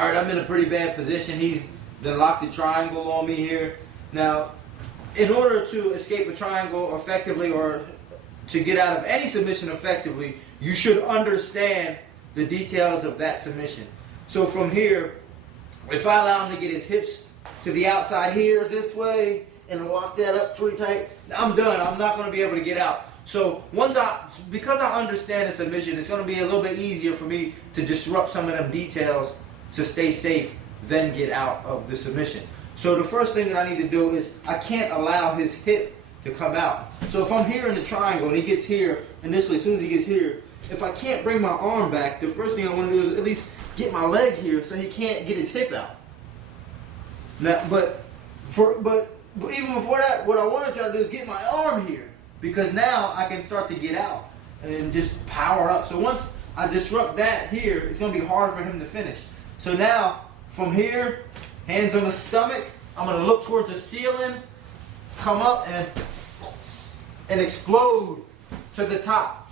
All right, I'm in a pretty bad position. He's then locked the triangle on me here. Now, in order to escape a triangle effectively or to get out of any submission effectively, you should understand the details of that submission. So from here, if I allow him to get his hips to the outside here this way and lock that up pretty tight, I'm done. I'm not going to be able to get out. So because I understand the submission, it's going to be a little bit easier for me to disrupt some of them details to stay safe, then get out of the submission. So the first thing that I need to do is I can't allow his hip to come out. So if I'm here in the triangle and he gets here, initially as soon as he gets here, if I can't bring my arm back, the first thing I want to do is at least get my leg here so he can't get his hip out. Now, but even before that, what I want to try to do is get my arm here, because now I can start to get out and just power up. So once I disrupt that here, it's going to be hard for him to finish. So now, from here, hands on the stomach, I'm going to look towards the ceiling, come up and explode to the top.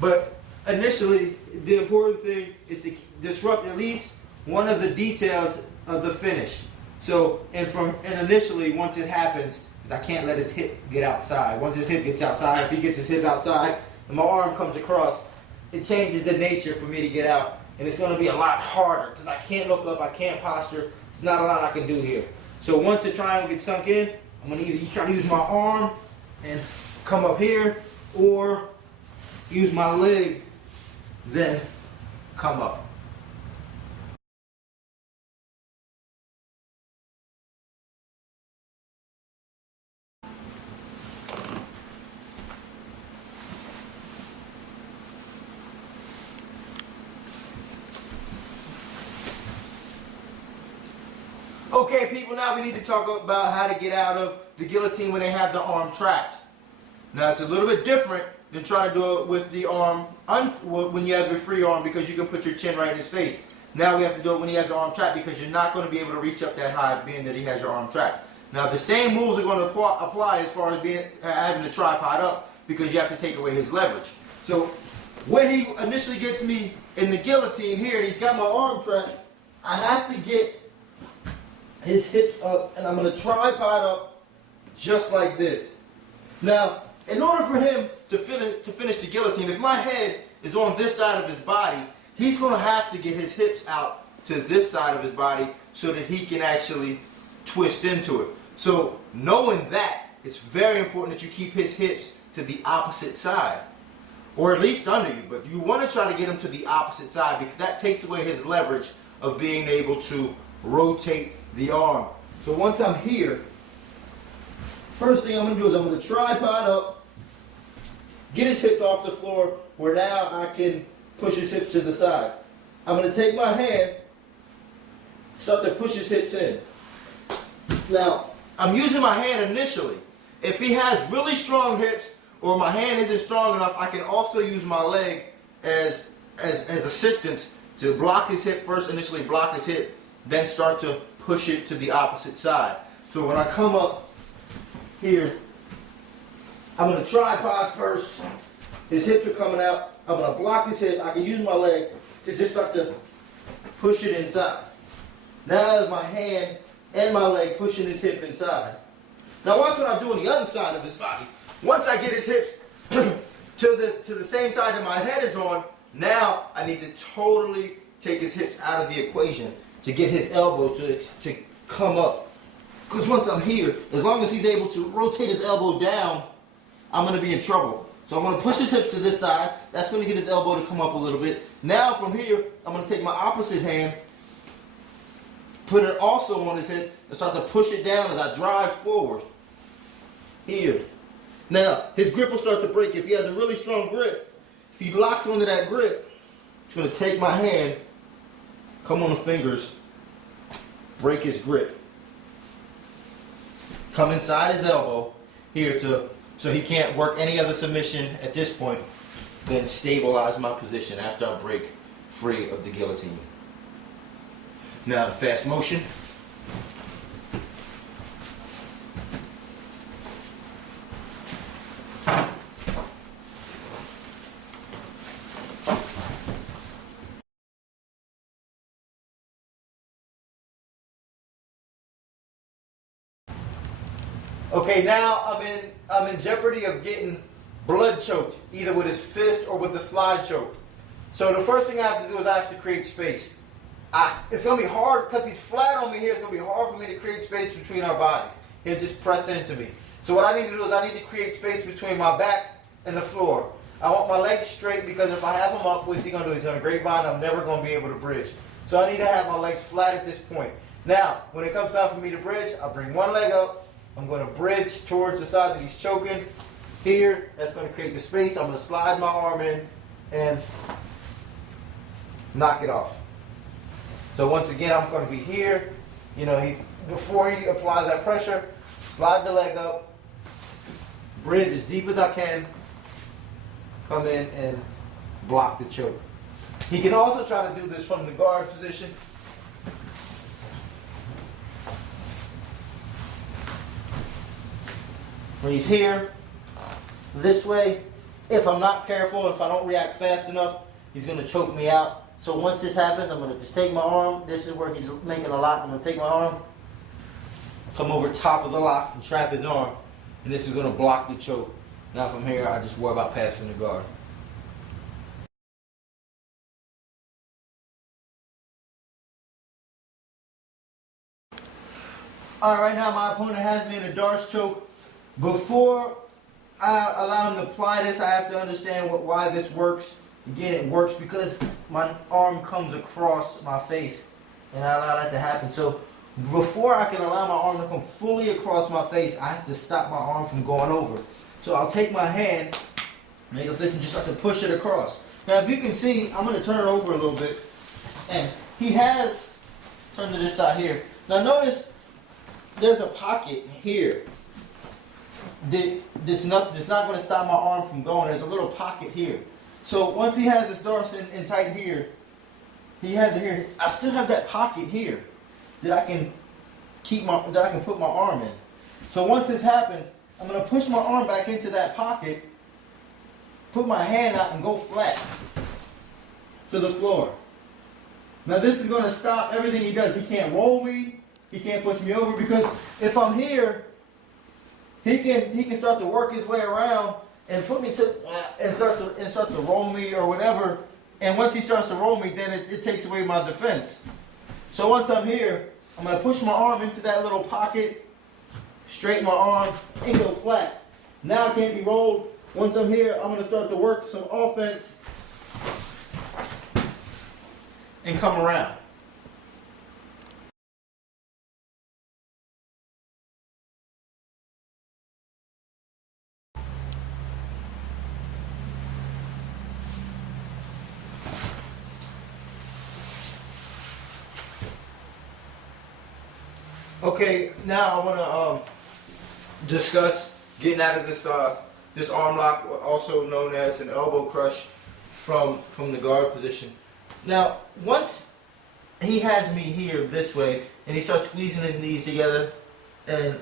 But initially, the important thing is to disrupt at least one of the details of the finish. So, and initially, once it happens, I can't let his hip get outside. Once his hip gets outside, if he gets his hip outside and my arm comes across, it changes the nature for me to get out. And it's going to be a lot harder because I can't look up, I can't posture. There's not a lot I can do here. So once the triangle gets sunk in, I'm going to either try to use my arm and come up here, or use my leg, then come up. Okay, people, now we need to talk about how to get out of the guillotine when they have the arm trapped. Now, it's a little bit different than trying to do it with the arm when you have your free arm, because you can put your chin right in his face. Now we have to do it when he has the arm trapped, because you're not going to be able to reach up that high being that he has your arm trapped. Now, the same rules are going to apply as far as having the tripod up, because you have to take away his leverage. So when he initially gets me in the guillotine here, and he's got my arm trapped, I have to get his hips up, and I'm going to tripod up just like this. Now, in order for him to finish the guillotine, if my head is on this side of his body, he's going to have to get his hips out to this side of his body so that he can actually twist into it. So knowing that, it's very important that you keep his hips to the opposite side, or at least under you. But you want to try to get him to the opposite side, because that takes away his leverage of being able to rotate the arm. So once I'm here, first thing I'm going to do is I'm going to tripod up, get his hips off the floor where now I can push his hips to the side. I'm going to take my hand, start to push his hips in. Now, I'm using my hand initially. If he has really strong hips, or my hand isn't strong enough, I can also use my leg as assistance to block his hip first, initially block his hip, then start to push it to the opposite side. So when I come up here, I'm going to tripod first. His hips are coming out. I'm going to block his hip. I can use my leg to just start to push it inside. Now it's my hand and my leg pushing his hip inside. Now watch what I do on the other side of his body. Once I get his hips to the same side that my head is on, now I need to totally take his hips out of the equation to get his elbow to come up. Because once I'm here, as long as he's able to rotate his elbow down, I'm going to be in trouble. So I'm going to push his hips to this side. That's going to get his elbow to come up a little bit. Now from here, I'm going to take my opposite hand, put it also on his hip, and start to push it down as I drive forward. Here. Now, his grip will start to break. If he has a really strong grip, if he locks onto that grip, it's going to take my hand, come on the fingers, break his grip. Come inside his elbow here so he can't work any other submission at this point. Then stabilize my position after I break free of the guillotine. Now the fast motion. Okay, now I'm in jeopardy of getting blood choked, either with his fist or with the slide choke. So the first thing I have to do is I have to create space. It's gonna be hard because he's flat on me here. It's gonna be hard for me to create space between our bodies. He'll just press into me. So what I need to do is I need to create space between my back and the floor. I want my legs straight because if I have him up, what's he gonna do? He's gonna grapevine. I'm never gonna be able to bridge. So I need to have my legs flat at this point. Now, when it comes time for me to bridge, I bring one leg up. I'm gonna bridge towards the side that he's choking. Here, that's gonna create the space. I'm gonna slide my arm in and knock it off. So once again, I'm going to be here. You know, before he applies that pressure, slide the leg up, bridge as deep as I can, come in and block the choke. He can also try to do this from the guard position. When he's here, this way, if I'm not careful, if I don't react fast enough, he's going to choke me out. So once this happens, I'm going to just take my arm. This is where he's making a lock. I'm going to take my arm, come over top of the lock and trap his arm. And this is going to block the choke. Now from here, I just worry about passing the guard. All right, now my opponent has me in a Darce choke. Before I allow him to apply this, I have to understand why this works. Again, it works because my arm comes across my face, and I allow that to happen. So before I can allow my arm to come fully across my face, I have to stop my arm from going over. So I'll take my hand, make a fist, and just start to push it across. Now, if you can see, I'm going to turn it over a little bit, and he has turned to this side here. Now notice there's a pocket here that's not going to stop my arm from going. There's a little pocket here. So once he has this Darce in tight here, he has it here. I still have that pocket here that I can put my arm in. So once this happens, I'm going to push my arm back into that pocket, put my hand out, and go flat to the floor. Now this is going to stop everything he does. He can't roll me. He can't push me over because if I'm here, he can start to work his way around and put me to and start to roll me or whatever. And once he starts to roll me, then it takes away my defense. So once I'm here, I'm going to push my arm into that little pocket, straighten my arm, and go flat. Now I can't be rolled. Once I'm here, I'm going to start to work some offense and come around. Okay, now I want to discuss getting out of this arm lock, also known as an elbow crush, from the guard position. Now, once he has me here this way, and he starts squeezing his knees together, and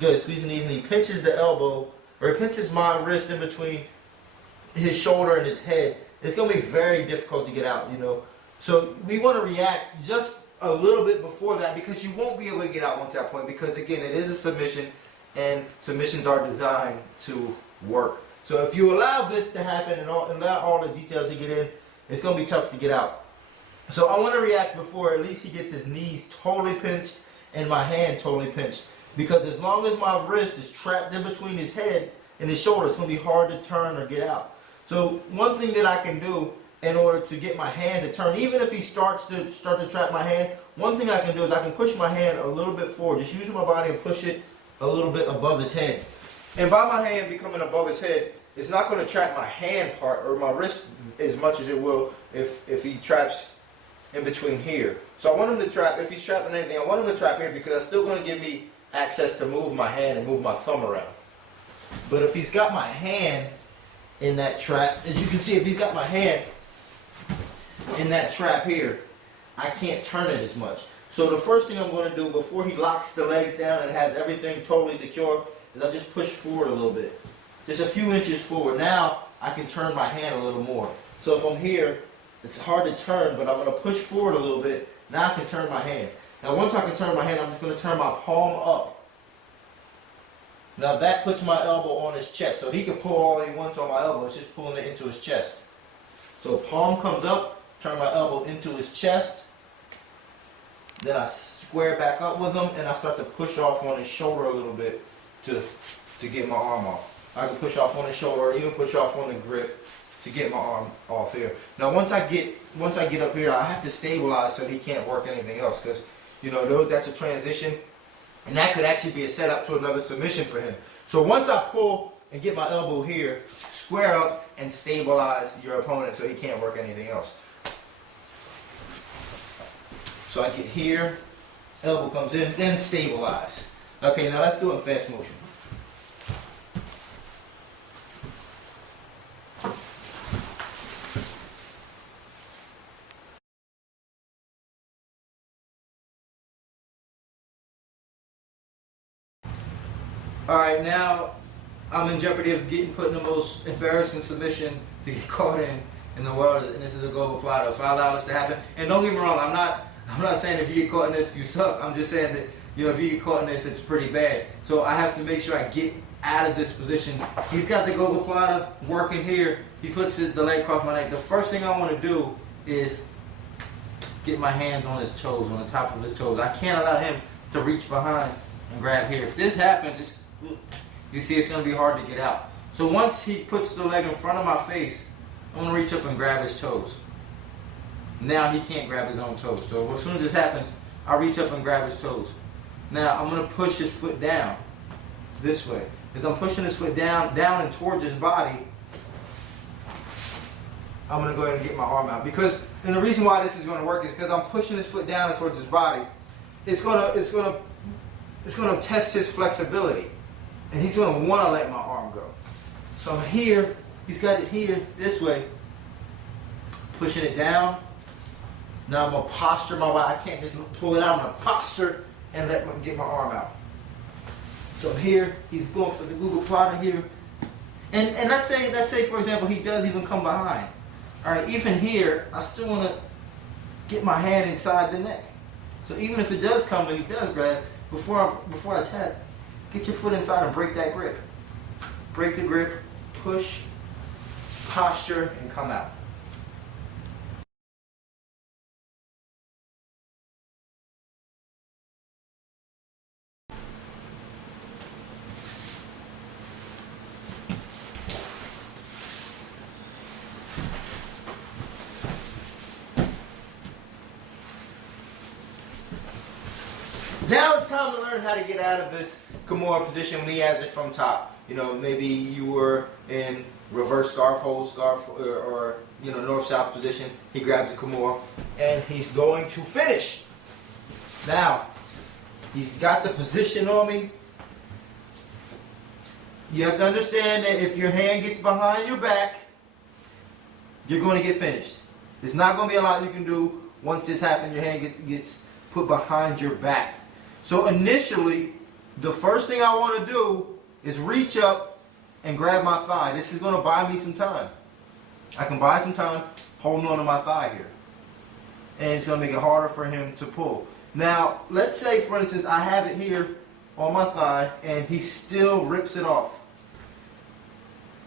good, squeezing knees, and he pinches the elbow, or he pinches my wrist in between his shoulder and his head, it's going to be very difficult to get out, you know. So we want to react just a little bit before that because you won't be able to get out once that point because, again, it is a submission, and submissions are designed to work. So if you allow this to happen and allow all the details to get in, it's going to be tough to get out. So I want to react before at least he gets his knees totally pinched and my hand totally pinched. Because as long as my wrist is trapped in between his head and his shoulder, it's going to be hard to turn or get out. So one thing that I can do in order to get my hand to turn, even if he starts to trap my hand, one thing I can do is I can push my hand a little bit forward, just using my body and push it a little bit above his head. And by my hand becoming above his head, it's not going to trap my hand part or my wrist as much as it will if he traps in between here. So I want him to trap, if he's trapping anything, I want him to trap here because that's still going to give me access to move my hand and move my thumb around. But if he's got my hand in that trap, as you can see, if he's got my hand in that trap here, I can't turn it as much. So the first thing I'm going to do before he locks the legs down and has everything totally secure is I just push forward a little bit. Just a few inches forward. Now I can turn my hand a little more. So if I'm here, it's hard to turn, but I'm going to push forward a little bit. Now I can turn my hand. Now once I can turn my hand, I'm just going to turn my palm up. Now that puts my elbow on his chest, so he can pull all he wants on my elbow. It's just pulling it into his chest. So palm comes up, turn my elbow into his chest. Then I square back up with him, and I start to push off on his shoulder a little bit to get my arm off. I can push off on his shoulder, even push off on the grip to get my arm off here. Now once I get up here, I have to stabilize so he can't work anything else, because you know that's a transition, and that could actually be a setup to another submission for him. So once I pull and get my elbow here, square up and stabilize your opponent so he can't work anything else. So I get here, elbow comes in, then stabilize. Okay, now let's do it in fast motion. Alright, now I'm in jeopardy of getting put in the most embarrassing submission to get caught in the world, and this is a Gogo Plata. If I allow this to happen, and don't get me wrong, I'm not saying if you get caught in this, you suck. I'm just saying that, you know, if you get caught in this, it's pretty bad. So I have to make sure I get out of this position. He's got the Gogo Plata working here. He puts the leg across my neck. The first thing I want to do is get my hands on his toes, on the top of his toes. I can't allow him to reach behind and grab here. If this happens, you see it's going to be hard to get out. So once he puts the leg in front of my face, I'm going to reach up and grab his toes. Now he can't grab his own toes. So as soon as this happens, I reach up and grab his toes. Now I'm going to push his foot down this way. As I'm pushing his foot down and towards his body, I'm going to go ahead and get my arm out. And the reason why this is going to work is because I'm pushing his foot down and towards his body. It's going to test his flexibility. And he's going to want to let my arm go. So I'm here, he's got it here, this way, pushing it down. Now I'm going to posture my way. I can't just pull it out. I'm going to posture and get my arm out. So here, he's going for the Gogo Plata here. And let's say for example, he does even come behind. All right, even here, I still want to get my hand inside the neck. So even if it does come and he does grab, before I attack, get your foot inside and break that grip. Break the grip, push, posture, and come out. Now it's time to learn how to get out of this Kimura position when he has it from top. You know, maybe you were in reverse scarf hold, or you know, north-south position. He grabs the Kimura and he's going to finish. Now, he's got the position on me. You have to understand that if your hand gets behind your back, you're going to get finished. There's not going to be a lot you can do once this happens. Your hand gets put behind your back. So initially, the first thing I want to do is reach up and grab my thigh. This is going to buy me some time. I can buy some time holding on to my thigh here. And it's going to make it harder for him to pull. Now, let's say, for instance, I have it here on my thigh and he still rips it off.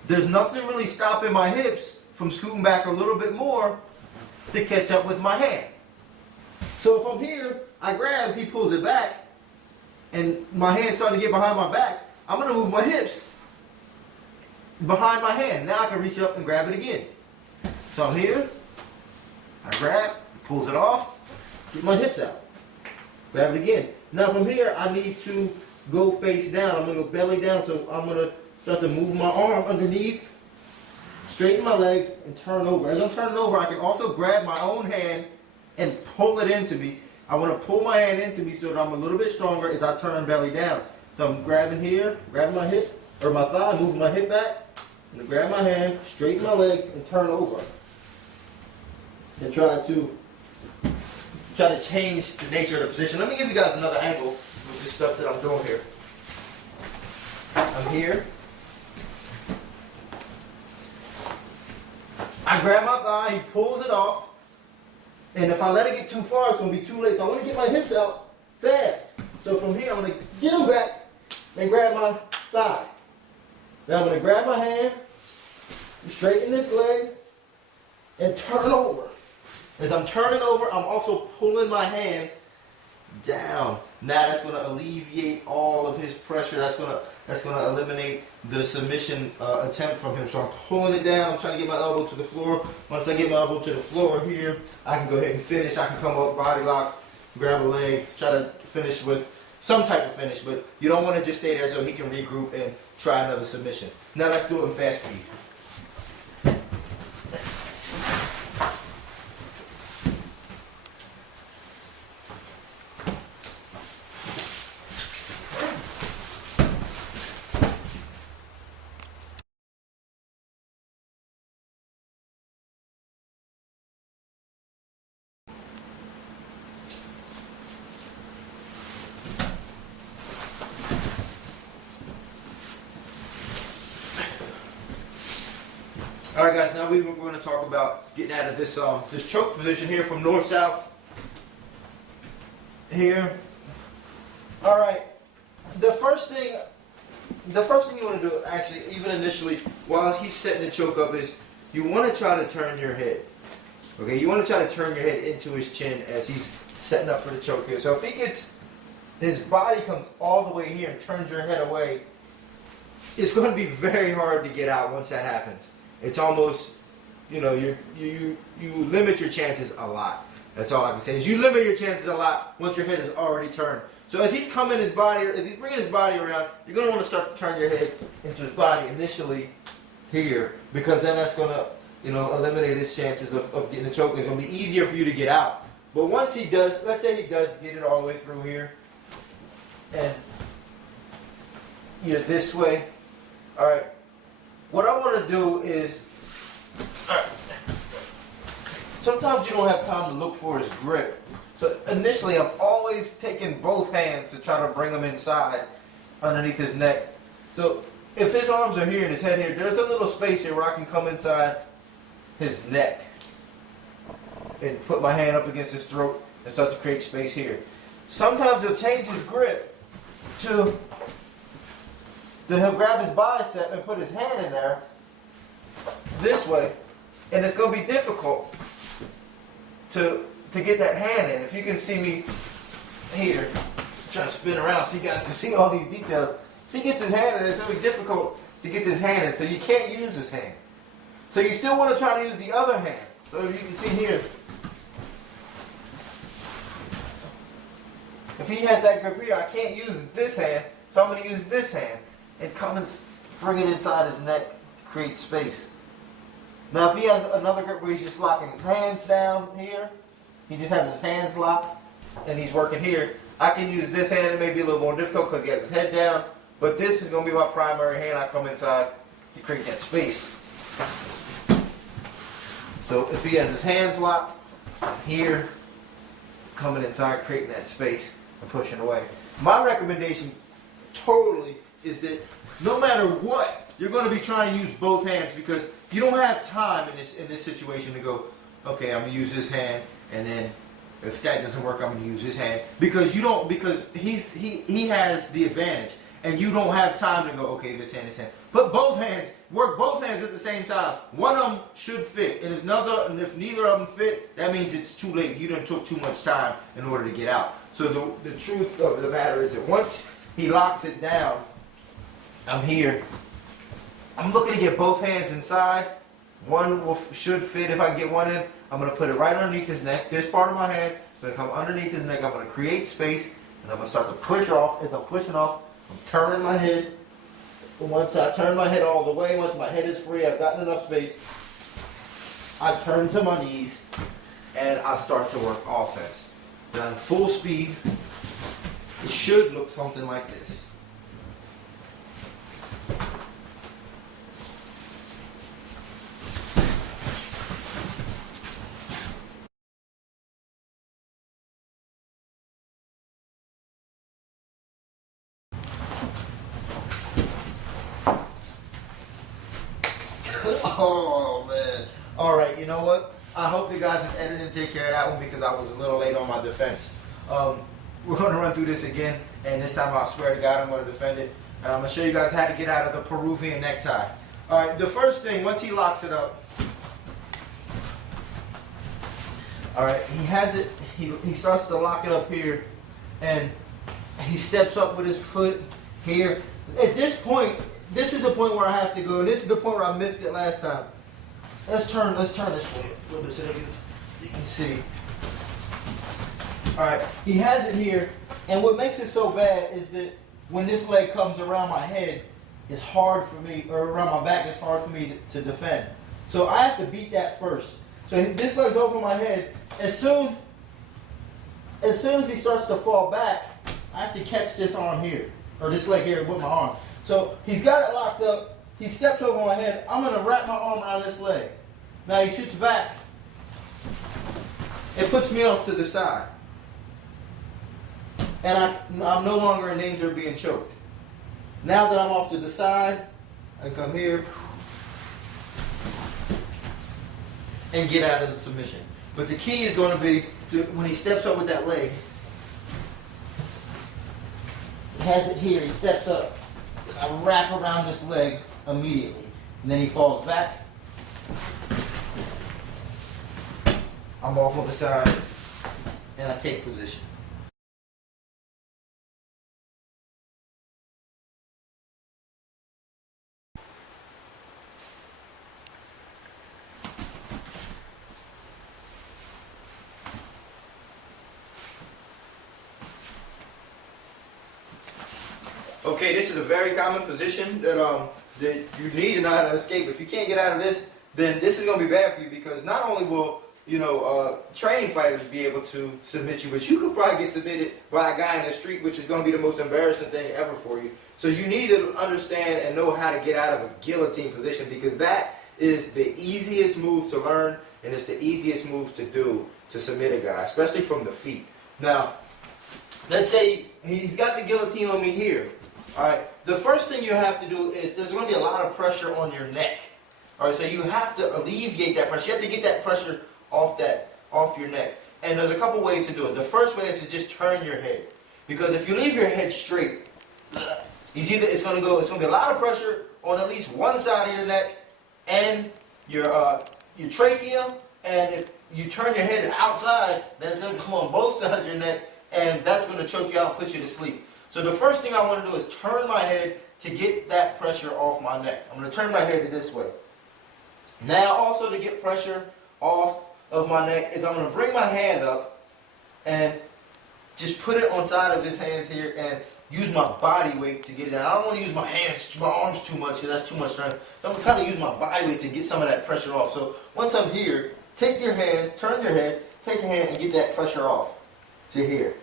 There's nothing really stopping my hips from scooting back a little bit more to catch up with my hand. So if I'm here, I grab, he pulls it back, and my hand's starting to get behind my back, I'm going to move my hips behind my hand. Now I can reach up and grab it again. So I'm here, I grab, pulls it off, get my hips out, grab it again. Now from here, I need to go face down. I'm going to go belly down, so I'm going to start to move my arm underneath, straighten my leg, and turn over. As I'm turning over, I can also grab my own hand and pull it into me. I want to pull my hand into me so that I'm a little bit stronger as I turn belly down. So I'm grabbing here, grabbing my hip, or my thigh, moving my hip back, and grab my hand, straighten my leg, and turn over. And try to change the nature of the position. Let me give you guys another angle with this stuff that I'm doing here. I'm here. I grab my thigh, he pulls it off. And if I let it get too far, it's going to be too late. So I want to get my hips out fast. So from here, I'm going to get them back and grab thigh. Now I'm going to grab my hand, straighten this leg, and turn over. As I'm turning over, I'm also pulling my hand down. Now that's going to alleviate all of his pressure. That's going to eliminate the submission attempt from him. So I'm pulling it down. I'm trying to get my elbow to the floor. Once I get my elbow to the floor here, I can go ahead and finish. I can come up, body lock, grab a leg, try to finish with some type of finish. But you don't want to just stay there so he can regroup and try another submission. Now let's do it in fast speed. All right, guys. Now we're going to talk about getting out of this this choke position here from north-south. Here. All right. The first thing you want to do, actually, even initially, while he's setting the choke up, is you want to try to turn your head. Okay, you want to try to turn your head into his chin as he's setting up for the choke here. So if he gets, his body comes all the way here and turns your head away, it's going to be very hard to get out once that happens. It's almost, you know, you limit your chances a lot. That's all I can say. Is you limit your chances a lot once your head is already turned. So as he's coming his body, as he's bringing his body around, you're going to want to start to turn your head into his body initially here, because then that's going to, you know, eliminate his chances of getting a choke. It's going to be easier for you to get out. But once he does, let's say he does get it all the way through here, and you're this way. All right. What I want to do is, sometimes you don't have time to look for his grip. So initially, I'm always taking both hands to try to bring him inside underneath his neck. So if his arms are here and his head here, there's a little space here where I can come inside his neck and put my hand up against his throat and start to create space here. Sometimes he'll change his grip to he'll grab his bicep and put his hand in there this way, and it's going to be difficult to get that hand in. If you can see me here, I'm trying to spin around so you guys can see all these details. If he gets his hand in, it's going to be difficult to get this hand in, so you can't use this hand. So you still want to try to use the other hand. So if you can see here, if he has that grip here, I can't use this hand, so I'm going to use this hand and come and bring it inside his neck to create space. Now if he has another grip where he's just locking his hands down here, he just has his hands locked and he's working here, I can use this hand. It may be a little more difficult because he has his head down, but this is going to be my primary hand. I come inside to create that space. So if he has his hands locked, I'm here, coming inside, creating that space and pushing away. My recommendation totally is that no matter what, you're going to be trying to use both hands, because you don't have time in this situation to go, okay, I'm going to use this hand, and then if that doesn't work, I'm going to use this hand, because he has the advantage, and you don't have time to go, okay, this hand, this hand. Put both hands, work both hands at the same time. One of them should fit, and if neither of them fit, that means it's too late. You done took too much time in order to get out. So the truth of the matter is that once he locks it down, I'm here. I'm looking to get both hands inside. One should fit. If I can get one in, I'm going to put it right underneath his neck. This part of my hand is going to come underneath his neck. I'm going to create space, and I'm going to start to push off. As I'm pushing off, I'm turning my head. Once I turn my head all the way, once my head is free, I've gotten enough space, I turn to my knees, and I start to work offense. Now in full speed, it should look something like this. Oh man. Alright, you know what? I hope the guys in editing take care of that one, because I was a little late on my defense. We're going to run through this again, and this time I swear to God I'm going to defend it. And I'm going to show you guys how to get out of the Peruvian necktie. All right, the first thing, once he locks it up, all right, he has it, he starts to lock it up here, and he steps up with his foot here. At this point, this is the point where I have to go, and this is the point where I missed it last time. Let's turn this way a little bit so you can see. All right, he has it here, and what makes it so bad is that when this leg comes around my head, it's hard for me, or around my back, it's hard for me to defend. So I have to beat that first. So this leg's over my head. As soon as he starts to fall back, I have to catch this arm here, or this leg here with my arm. So he's got it locked up. He steps over my head. I'm going to wrap my arm around this leg. Now he sits back. It puts me off to the side. And I'm no longer in danger of being choked. Now that I'm off to the side, I come here and get out of the submission. But the key is going to be when he steps up with that leg. He has it here, he steps up. I wrap around this leg immediately. And then he falls back. I'm off on the side. And I take position. Okay, this is a very common position that you need to know how to escape. If you can't get out of this, then this is going to be bad for you, because not only will training fighters be able to submit you, but you could probably get submitted by a guy in the street, which is going to be the most embarrassing thing ever for you. So you need to understand and know how to get out of a guillotine position, because that is the easiest move to learn, and it's the easiest move to do to submit a guy, especially from the feet. Now, let's say he's got the guillotine on me here. All right, the first thing you have to do is there's going to be a lot of pressure on your neck. All right, so you have to alleviate that pressure. You have to get that pressure off your neck. And there's a couple ways to do it. The first way is to just turn your head, because if you leave your head straight, it's going to be a lot of pressure on at least one side of your neck and your trachea. And if you turn your head outside, then it's going to come on both sides of your neck, and that's going to choke you out and put you to sleep. So the first thing I want to do is turn my head to get that pressure off my neck. I'm going to turn my head this way. Now also to get pressure off of my neck is I'm going to bring my hand up and just put it on side of his hands here and use my body weight to get it out. I don't want to use my arms too much, because that's too much strength. So I'm going to kind of use my body weight to get some of that pressure off. So once I'm here, take your hand, turn your head, take your hand and get that pressure off to here.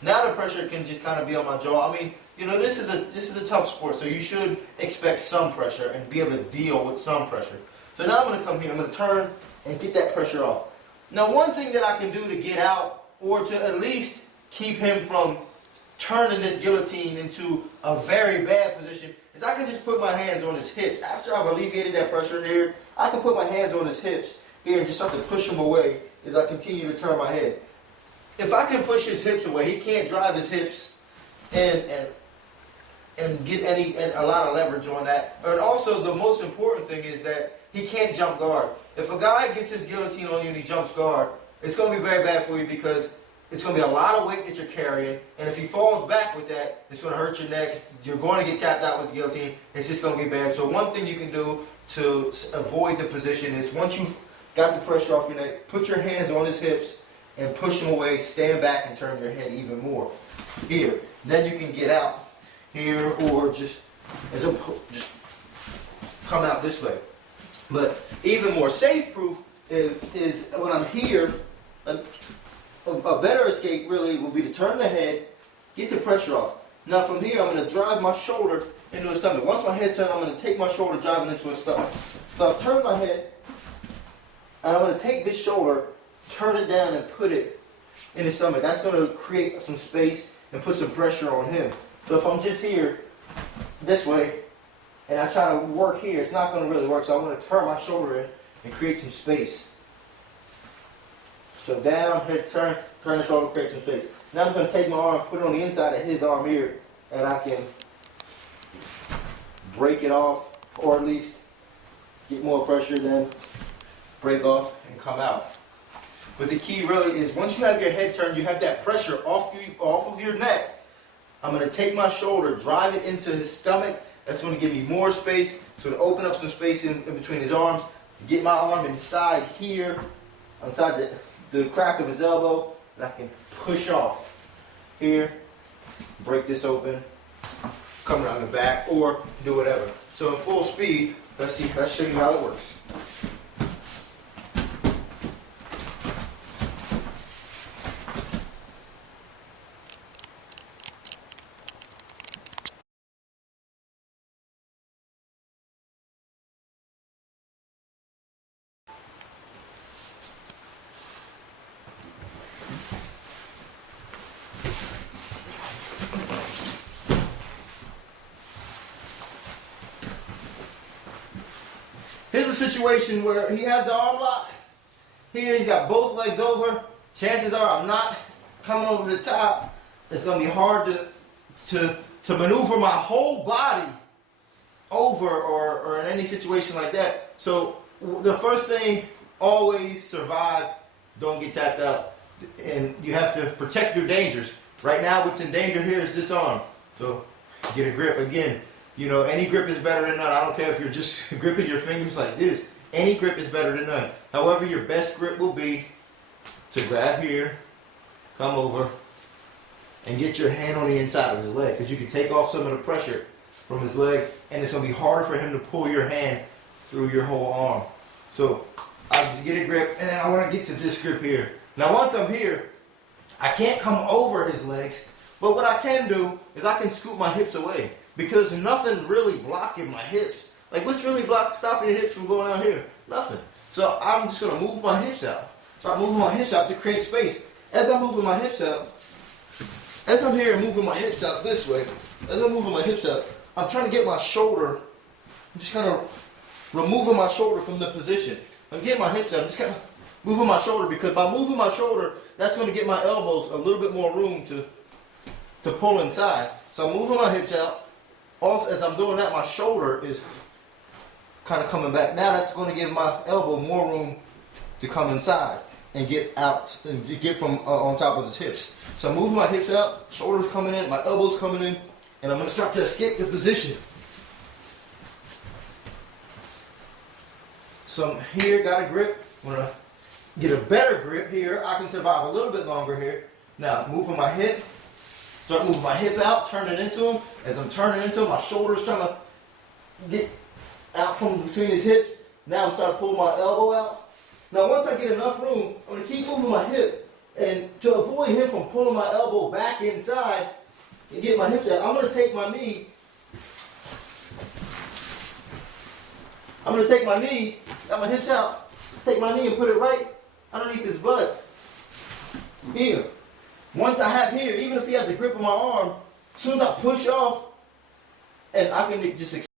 Now the pressure can just kind of be on my jaw. I mean, this is a tough sport, so you should expect some pressure and be able to deal with some pressure. So now I'm going to come here, I'm going to turn and get that pressure off. Now one thing that I can do to get out, or to at least keep him from turning this guillotine into a very bad position, is I can just put my hands on his hips. After I've alleviated that pressure here, I can put my hands on his hips here and just start to push him away as I continue to turn my head. If I can push his hips away, he can't drive his hips and get a lot of leverage on that. And also the most important thing is that he can't jump guard. If a guy gets his guillotine on you and he jumps guard, it's going to be very bad for you, because it's going to be a lot of weight that you're carrying. And if he falls back with that, it's going to hurt your neck. You're going to get tapped out with the guillotine. It's just going to be bad. So one thing you can do to avoid the position is, once you've got the pressure off your neck, put your hands on his hips and push him away, stand back and turn your head even more. Here. Then you can get out here, or just come out this way. But even more safe proof is when I'm here, a better escape really will be to turn the head, get the pressure off. Now from here I'm going to drive my shoulder into his stomach. Once my head's turned, I'm going to take my shoulder, drive it into his stomach. So I've turned my head, and I'm going to take this shoulder, turn it down and put it in his stomach. That's going to create some space and put some pressure on him. So if I'm just here this way and I try to work here, it's not going to really work. So I'm going to turn my shoulder in and create some space. So down, head turn the shoulder, create some space. Now I'm going to take my arm, put it on the inside of his arm here, and I can break it off, or at least get more pressure, then break off and come out. But the key really is once you have your head turned, you have that pressure off of your neck. I'm going to take my shoulder, drive it into his stomach. That's going to give me more space. So to open up some space in between his arms, get my arm inside here, inside the crack of his elbow, and I can push off here, break this open, come around the back, or do whatever. So in full speed, let's show you how it works. Here's a situation where he has the arm lock. Here he's got both legs over. Chances are I'm not coming over the top. It's going to be hard to maneuver my whole body over or in any situation like that. So the first thing, always survive. Don't get tapped out. And you have to protect your dangers. Right now what's in danger here is this arm. So get a grip again. You know, any grip is better than none. I don't care if you're just gripping your fingers like this. Any grip is better than none. However, your best grip will be to grab here, come over, and get your hand on the inside of his leg. Because you can take off some of the pressure from his leg, and it's going to be harder for him to pull your hand through your whole arm. So I just get a grip, and then I want to get to this grip here. Now once I'm here, I can't come over his legs, but what I can do is I can scoop my hips away. Because nothing really blocking my hips. Like what's really stopping your hips from going out here? Nothing. So I'm just going to move my hips out. Start moving my hips out to create space. As I'm moving my hips out, as I'm here and moving my hips out this way, as I'm moving my hips out, I'm trying to get my shoulder, I'm just kind of removing my shoulder from the position. I'm getting my hips out, I'm just kind of moving my shoulder because by moving my shoulder, that's going to get my elbows a little bit more room to pull inside. So I'm moving my hips out. Also, as I'm doing that, my shoulder is kind of coming back. Now that's going to give my elbow more room to come inside and get out and get from on top of his hips. So I'm moving my hips out, shoulders coming in, my elbows coming in, and I'm going to start to escape the position. So I'm here, got a grip. I'm going to get a better grip here. I can survive a little bit longer here. Now, moving my hip. Start moving my hip out, turning into him. As I'm turning into him, my shoulder's trying to get out from between his hips. Now I'm starting to pull my elbow out. Now once I get enough room, I'm going to keep moving my hip. And to avoid him from pulling my elbow back inside and get my hips out, I'm going to take my knee. I'm going to take my knee, got my hips out, take my knee and put it right underneath his butt. Here. Once I have here, even if he has a grip on my arm, as soon as I push off, and I can just